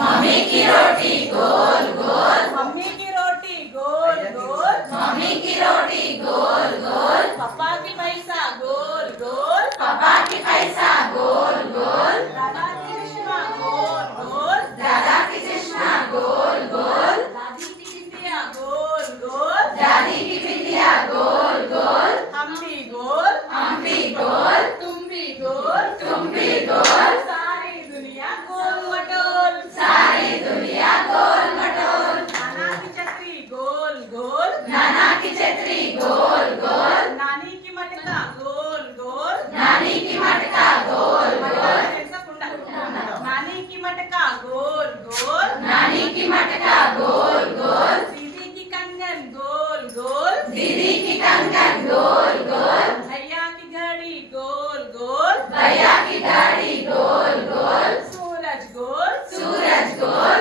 mummy की रोटी गोल गोल, mummy की रोटी गोल गोल, mummy की रोटी गोल गोल, पापा की पैसा गोल गोल, पापा की पैसा गोल गोल, दादा की चश्मा गोल गोल, दादा की चश्मा गोल गोल, दादी की बिंदिया गोल गोल, दादी की बिंदिया गोल गोल, हम भी गोल, हम भी गोल, तुम भी गोल, तुम भी गोल, सारी दुनिया गोल मटोल, सारी दुनिया गोल मटोल, नाना की छतरी गोल गोल, नाना की छतरी गोल गोल, नानी की मटका गोल गोल, नानी की मटका गोल गोल, नानी की मटका गोल गोल, नानी की मटका गोल गोल, दीदी की कंगन गोल गोल, दीदी की कंगन गोल गोल, भैया की घड़ी गोल गोल, भैया की गाड़ी गोल गोल, सूरज गोल, सूरज गोल,